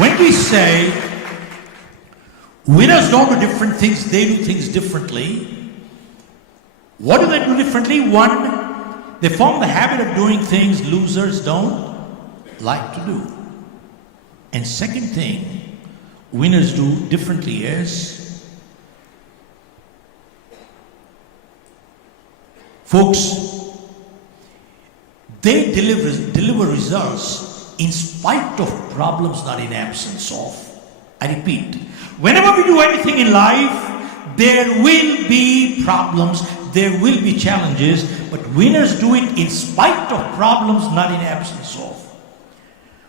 When we say winners don't do different things, they do things differently. What do they do differently? One, they form the habit of doing things losers don't like to do. And second thing, winners do differently is, folks, they deliver results in spite of problems, not in absence of. I repeat, whenever we do anything in life, there will be problems, there will be challenges, but winners do it in spite of problems, not in absence of.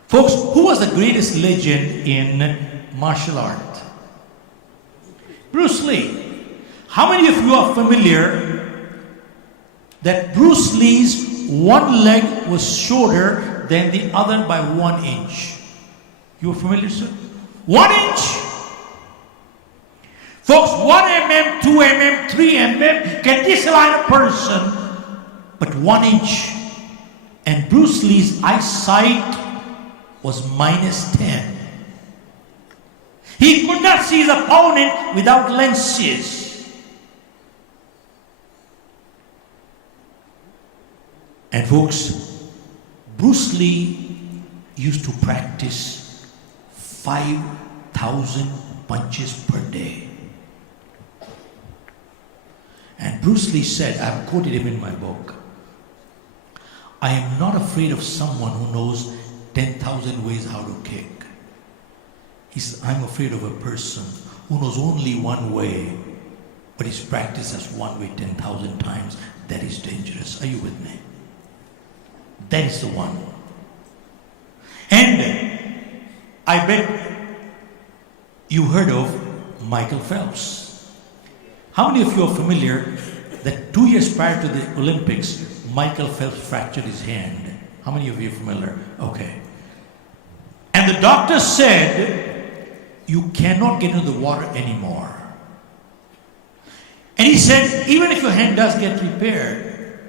Folks, who was the greatest legend in martial art? Bruce Lee. How many of you are familiar that Bruce Lee's one leg was shorter than the other by 1 inch? You are familiar, sir? 1 inch. Folks, 1 mm, 2 mm, 3 mm can disalign a person, but 1 inch. And Bruce Lee's eyesight was -10. He could not see his opponent without lenses. And folks, Bruce Lee used to practice 5,000 punches per day. And Bruce Lee said, I've quoted him in my book, I am not afraid of someone who knows 10,000 ways how to kick. He says, I'm afraid of a person who knows only one way, but his practice has one way 10,000 times. That is dangerous. Are you with me? That is the one. And I bet you heard of Michael Phelps. How many of you are familiar that 2 years prior to the Olympics, Michael Phelps fractured his hand? How many of you are familiar? Okay. And the doctor said, you cannot get into the water anymore. And he said, even if your hand does get repaired,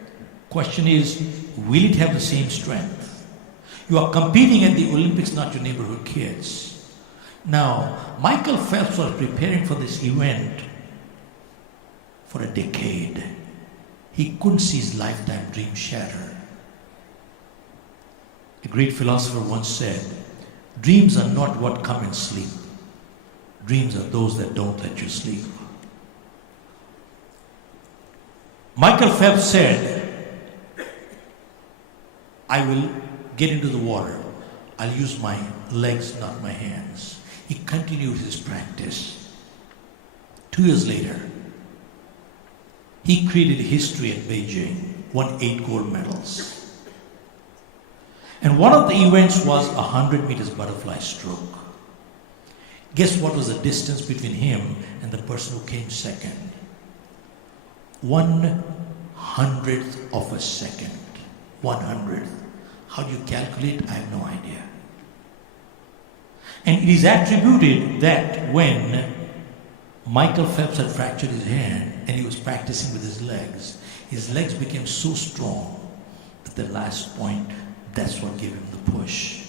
question is, will it have the same strength? You are competing at the Olympics, not your neighborhood kids. Now, Michael Phelps was preparing for this event for a decade. He couldn't see his lifetime dream shatter. A great philosopher once said, dreams are not what come in sleep. Dreams are those that don't let you sleep. Michael Phelps said, I will get into the water. I'll use my legs, not my hands. He continued his practice. 2 years later, he created history at Beijing, won 8 gold medals. And one of the events was a 100 meters butterfly stroke. Guess what was the distance between him and the person who came second? 1/100th of a second. 1/100th. How do you calculate? I have no idea. And it is attributed that when Michael Phelps had fractured his hand and he was practicing with his legs became so strong that the last point, that's what gave him the push.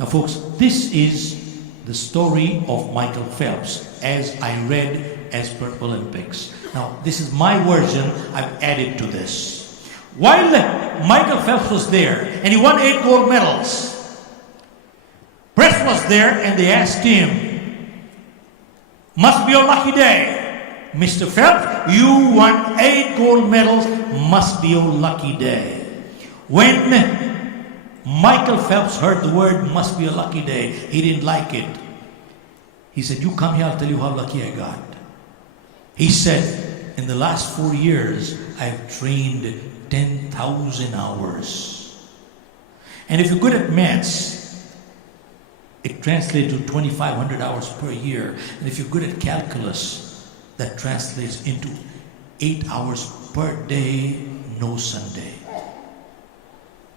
Now folks, this is the story of Michael Phelps as I read as per Olympics. Now this is my version, I've added to this. While Michael Phelps was there and he won 8 gold medals, press was there and they asked him, must be your lucky day. Mr. Phelps, you won 8 gold medals, must be your lucky day. When Michael Phelps heard the word must be a lucky day, he didn't like it. He said, you come here, I'll tell you how lucky I got. He said, in the last 4 years, I've trained 10,000 hours. And if you're good at maths, it translates to 2,500 hours per year. And if you're good at calculus, that translates into 8 hours per day, no Sunday.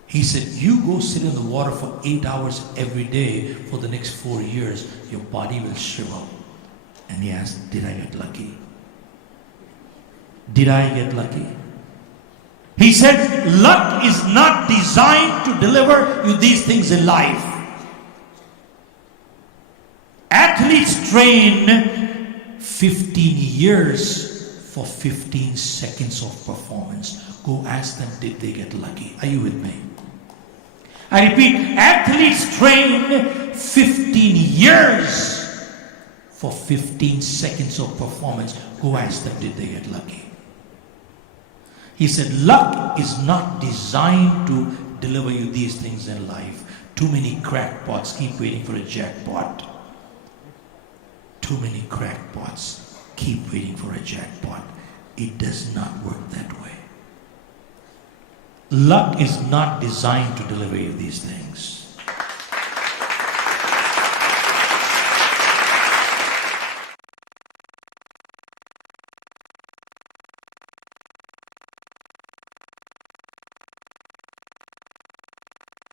He said, you go sit in the water for 8 hours every day for the next 4 years, your body will shrivel. And he asked, did I get lucky? Did I get lucky? He said, luck is not designed to deliver you these things in life. Athletes train 15 years for 15 seconds of performance. Go ask them, did they get lucky? Are you with me? I repeat, athletes train 15 years for 15 seconds of performance. Go ask them, did they get lucky? He said, luck is not designed to deliver you these things in life. Too many crackpots keep waiting for a jackpot. Too many crackpots keep waiting for a jackpot. It does not work that way. Luck is not designed to deliver you these things.